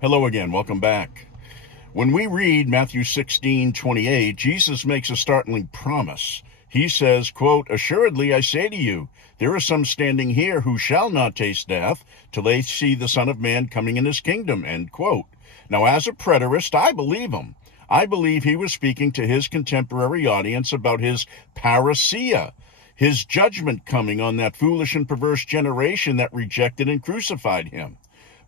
Hello again, welcome back. When we read Matthew 16:28, Jesus makes a startling promise. He says, quote, "Assuredly I say to you, there are some standing here who shall not taste death till they see the Son of Man coming in his kingdom," end quote. Now, as a preterist, I believe him. I believe he was speaking to his contemporary audience about his parousia, his judgment coming on that foolish and perverse generation that rejected and crucified him.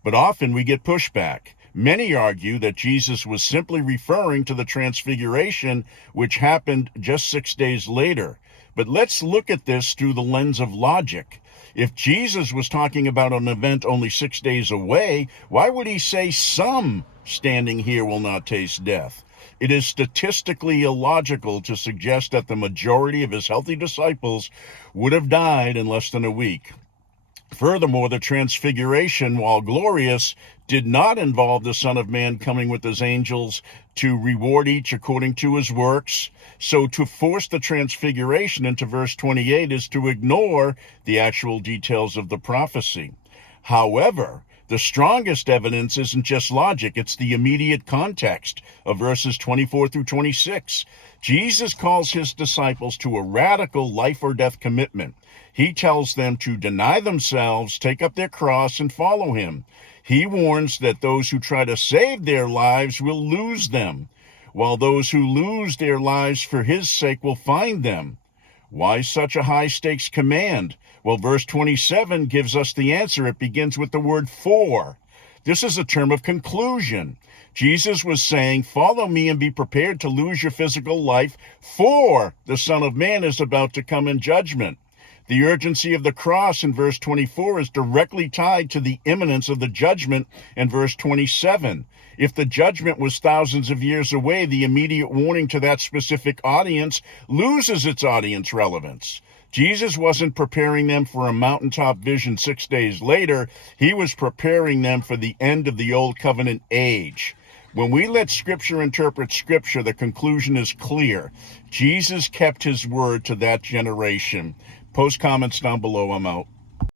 But often we get pushback. Many argue that Jesus was simply referring to the Transfiguration, which happened just 6 days later. But let's look at this through the lens of logic. If Jesus was talking about an event only 6 days away, why would he say some standing here will not taste death? It is statistically illogical to suggest that the majority of his healthy disciples would have died in less than a week. Furthermore, the Transfiguration, while glorious, did not involve the Son of Man coming with his angels to reward each according to his works. So to force the Transfiguration into verse 28 is to ignore the actual details of the prophecy. However, the strongest evidence isn't just logic, it's the immediate context of verses 24 through 26. Jesus calls his disciples to a radical life or death commitment. He tells them to deny themselves, take up their cross, and follow him. He warns that those who try to save their lives will lose them, while those who lose their lives for his sake will find them. Why such a high-stakes command? Well, verse 27 gives us the answer. It begins with the word "for." This is a term of conclusion. Jesus was saying, follow me and be prepared to lose your physical life, for the Son of Man is about to come in judgment. The urgency of the cross in verse 24 is directly tied to the imminence of the judgment in verse 27. If the judgment was thousands of years away, the immediate warning to that specific audience loses its audience relevance. Jesus wasn't preparing them for a mountaintop vision 6 days later. He was preparing them for the end of the Old Covenant age. When we let Scripture interpret Scripture, the conclusion is clear. Jesus kept his word to that generation. Post comments down below. I'm out.